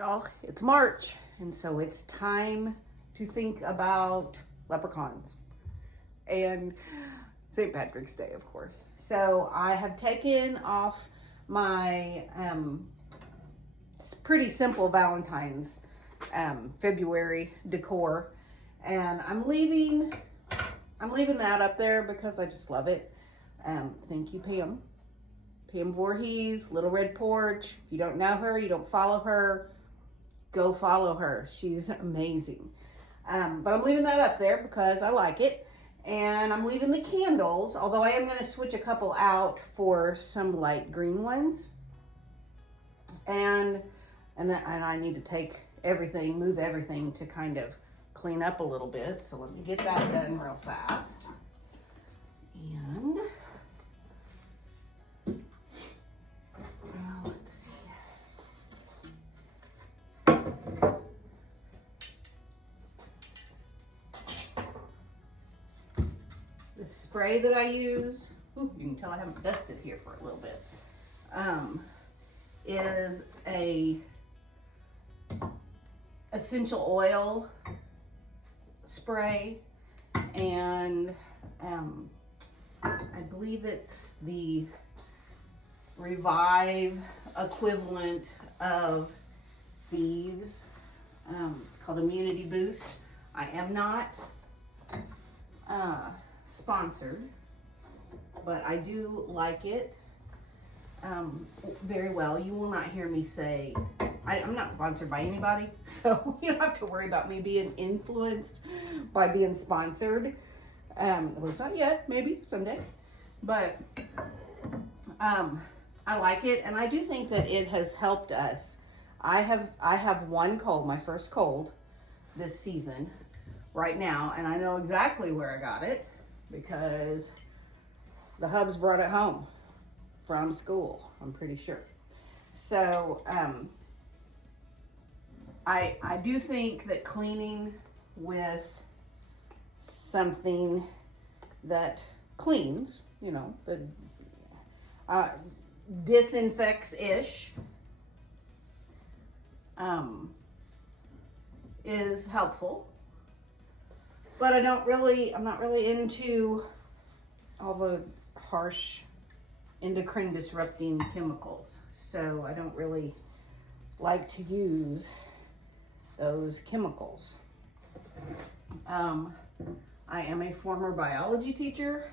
Y'all, it's March, and so it's time to think about leprechauns and St. Patrick's Day, of course. So I have taken off my pretty simple Valentine's February decor, and I'm leaving that up there because I just love it. Thank you, Pam. Pam Voorhees, Little Red Porch. If you don't know her, you don't follow her, go follow her. She's amazing. But I'm leaving that up there because I like it. And I'm leaving the candles, although I am going to switch a couple out for some light green ones. And I need to take everything, move everything to kind of clean up a little bit. So let me get that done real fast. And now let's see. The spray that I use, ooh, you can tell I haven't dusted here for a little bit, is a essential oil spray, and I believe it's the Revive equivalent of Thieves. It's called Immunity Boost. I am not sponsored, but I do like it very well. You will not hear me say, I'm not sponsored by anybody, so you don't have to worry about me being influenced by being sponsored. Well, it's not yet, maybe someday, but I like it, and I do think that it has helped us. I have one cold, my first cold this season right now, and I know exactly where I got it because the hubs brought it home from school, I'm pretty sure. So I do think that cleaning with something that cleans, you know, that disinfects-ish, is helpful. But I'm not really into all the harsh endocrine disrupting chemicals. So I don't really like to use those chemicals. I am a former biology teacher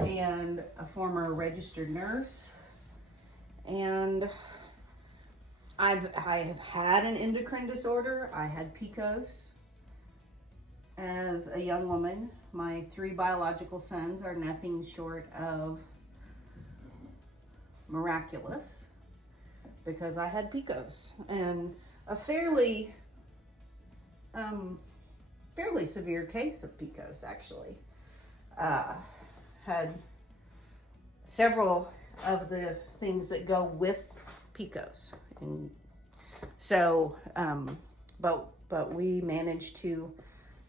and a former registered nurse, and I have had an endocrine disorder. I had PCOS as a young woman. My 3 biological sons are nothing short of miraculous because I had PCOS, and a fairly severe case of PCOS, actually. Had several of the things that go with PCOS, and so but we managed to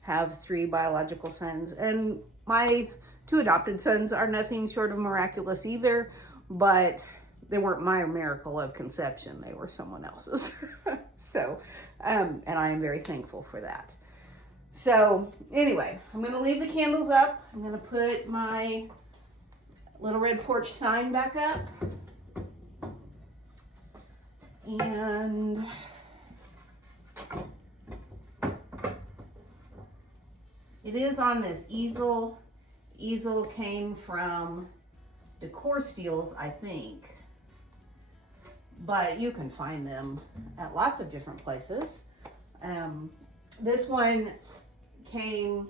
have 3 biological sons, and my 2 adopted sons are nothing short of miraculous either, but they weren't my miracle of conception, they were someone else's. So and I am very thankful for that. So anyway, I'm going to leave the candles up. I'm going to put my Little Red Porch sign back up. And it is on this easel. Easel came from Decor Steals, I think. But you can find them at lots of different places. This one came,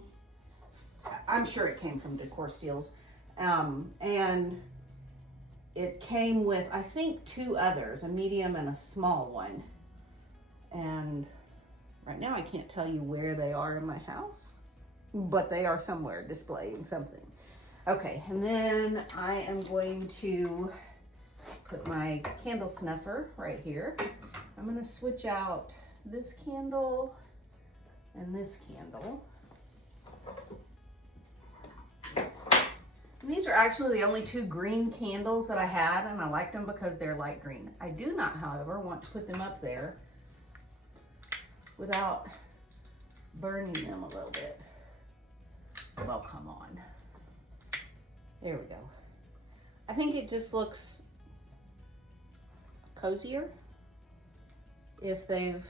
I'm sure it came from Decor Steals, and it came with, I think, 2 others, a medium and a small one. And right now I can't tell you where they are in my house, but they are somewhere displaying something. Okay, and then I am going to put my candle snuffer right here. I'm going to switch out this candle and this candle. And these are actually the only 2 green candles that I had, and I liked them because they're light green. I do not, however, want to put them up there without burning them a little bit. Well, come on. There we go. I think it just looks cozier if they've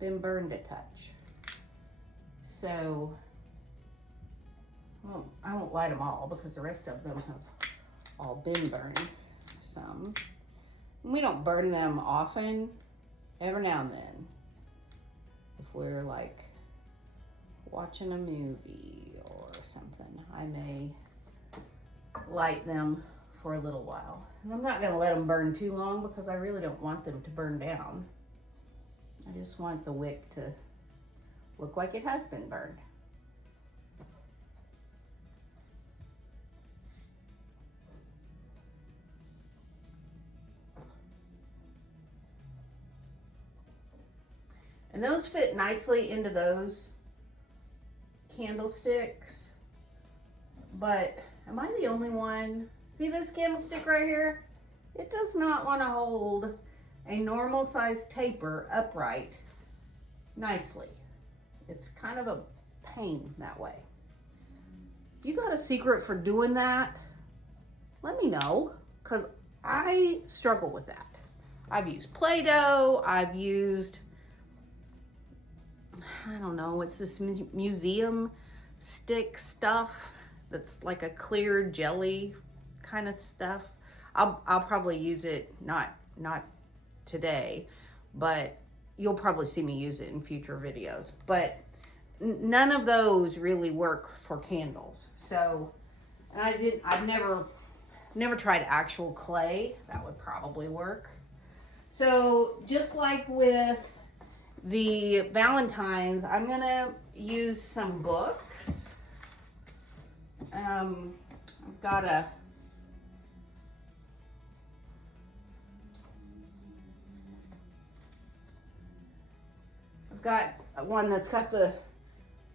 been burned a touch. So, well, I won't light them all because the rest of them have all been burned some. And we don't burn them often, every now and then. If we're like watching a movie or something, I may light them for a little while. And I'm not going to let them burn too long because I really don't want them to burn down. I just want the wick to look like it has been burned. And those fit nicely into those candlesticks. But am I the only one? See this candlestick right here? It does not want to hold a normal size taper upright nicely. It's kind of a pain that way. If you got a secret for doing that, let me know, because I struggle with that. I've used Play-Doh, I've used, I don't know, it's this museum stick stuff that's like a clear jelly kind of stuff. I'll probably use it, not today, but you'll probably see me use it in future videos. But none of those really work for candles. So, and I've never tried actual clay. That would probably work. So just like with the Valentine's, I'm gonna use some books. I've got one that's got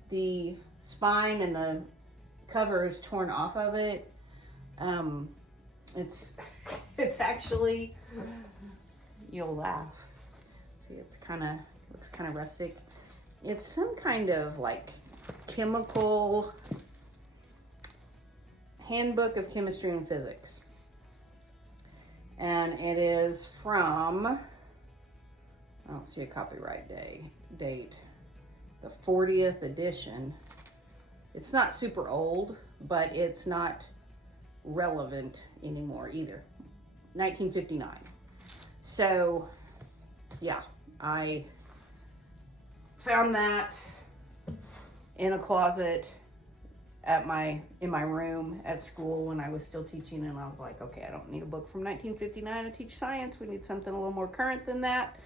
the spine and the cover is torn off of it. It's actually, you'll laugh. See, looks kind of rustic. It's some kind of like chemical handbook of chemistry and physics. And it is from, I don't see a copyright date, the 40th edition. It's not super old, but it's not relevant anymore either. 1959. So yeah, I found that in a closet in my room at school when I was still teaching, and I was like, okay, I don't need a book from 1959 to teach science. We need something a little more current than that.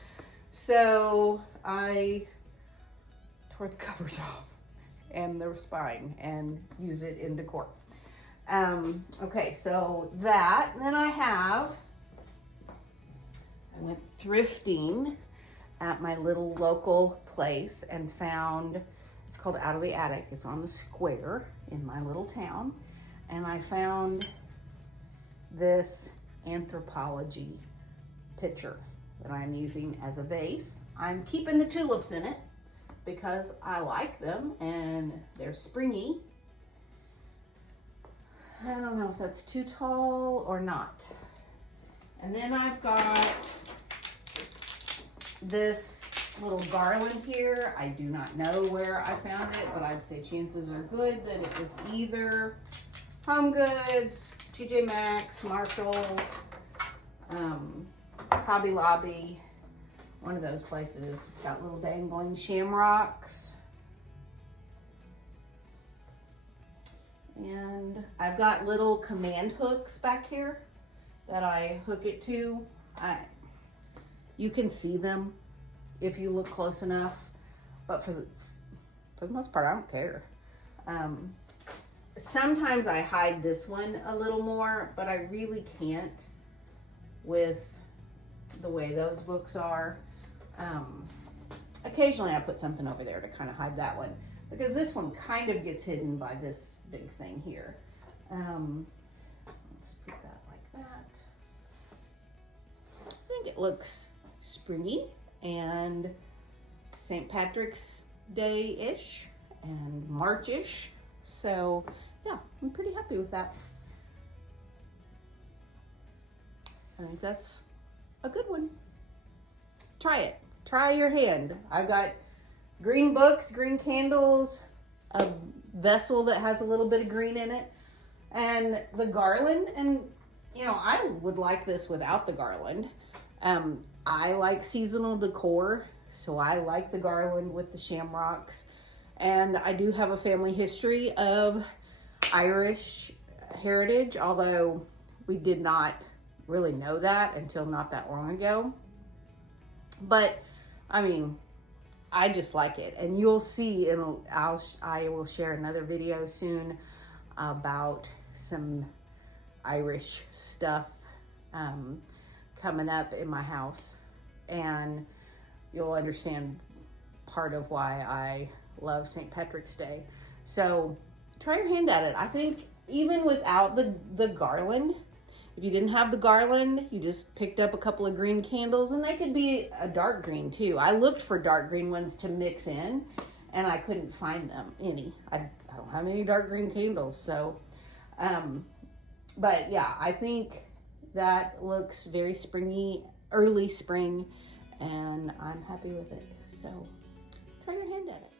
So I tore the covers off and the spine and use it in decor. Okay, so that, and then I went thrifting at my little local place and found, it's called Out of the Attic. It's on the square in my little town. And I found this anthropology picture that I'm using as a vase. I'm keeping the tulips in it because I like them and they're springy. I don't know if that's too tall or not. And then I've got this little garland here. I do not know where I found it, but I'd say chances are good that it was either Home Goods, TJ Maxx, Marshalls, Hobby Lobby, one of those places. It's got little dangling shamrocks. And I've got little command hooks back here that I hook it to. You can see them if you look close enough, but for the most part, I don't care. Sometimes I hide this one a little more, but I really can't with the way those books are. Occasionally I put something over there to kind of hide that one, because this one kind of gets hidden by this big thing here. Let's put that like that. I think it looks springy, and St. Patrick's Day-ish and March-ish. So yeah, I'm pretty happy with that. I think that's a good one. Try it. Try your hand. I've got green books, green candles, a vessel that has a little bit of green in it, and the garland. And you know, I would like this without the garland. I like seasonal decor, so I like the garland with the shamrocks. And I do have a family history of Irish heritage, although we did not really know that until not that long ago. But I mean, I just like it, and you'll see. And I will share another video soon about some Irish stuff coming up in my house, and you'll understand part of why I love St. Patrick's Day. So try your hand at it. I think even without the garland, if you didn't have the garland, you just picked up a couple of green candles, and they could be a dark green too. I looked for dark green ones to mix in, and I couldn't find them any. I don't have any dark green candles, so but yeah, I think that looks very springy, early spring, and I'm happy with it. So try your hand at it.